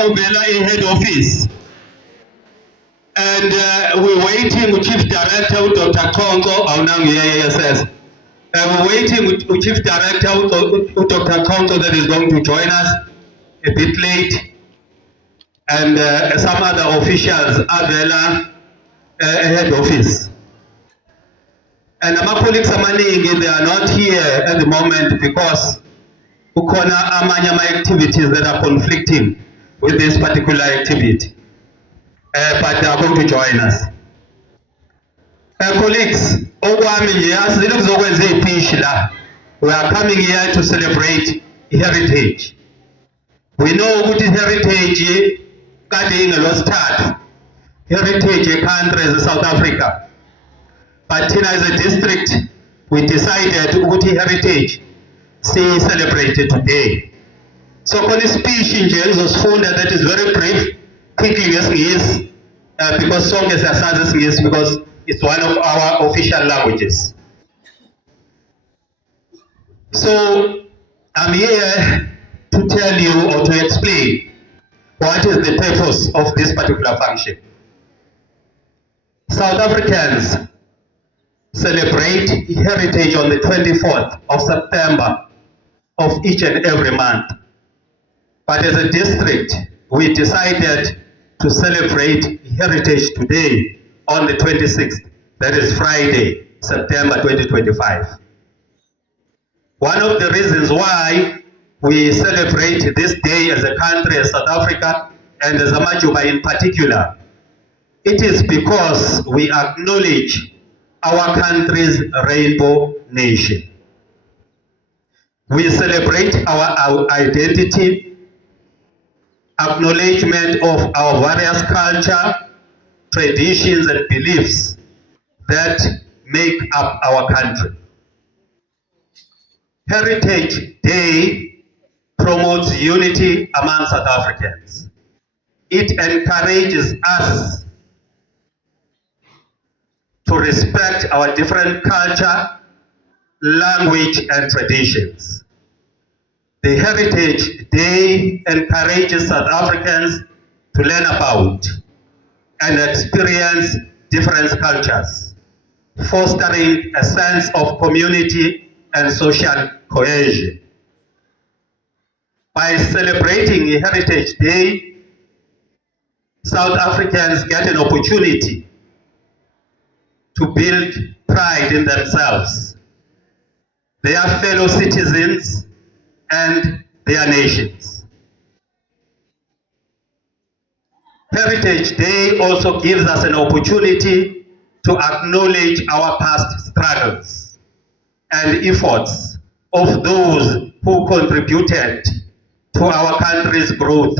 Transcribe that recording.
ovela head office. And we're waiting with Chief Director Dr. Kongo, we're waiting with Chief Director Dr. Kongo that is going to join us a bit late. And some other officials avela head office. And my colleagues they are not here at the moment because ukona amanyama activities that are conflicting with this particular activity. But they are going to join us. Colleagues, we are coming here to celebrate heritage. We know what is heritage. Heritage country is South Africa. But Thina as a district, we decided ukuthi heritage celebrated today. So for this speech in uZosikhumbuza that is very brief, quickly yes, because song is yes, because it's one of our official languages. So I'm here to tell you or to explain what is the purpose of this particular function. South Africans celebrate heritage on the 24th of September of each and every month. But as a district, we decided to celebrate heritage today on the 26th, that is Friday, September 2025. One of the reasons why we celebrate this day as a country, as South Africa, and as aseMajuba in particular, it is because we acknowledge our country's rainbow nation. We celebrate our identity, acknowledgement of our various culture, traditions and beliefs that make up our country. Heritage Day promotes unity among South Africans. It encourages us to respect our different culture, language and traditions. The Heritage Day encourages South Africans to learn about and experience different cultures, fostering a sense of community and social cohesion. By celebrating Heritage Day, South Africans get an opportunity to build pride in themselves, their fellow citizens, and their nations. Heritage Day also gives us an opportunity to acknowledge our past struggles and efforts of those who contributed to our country's growth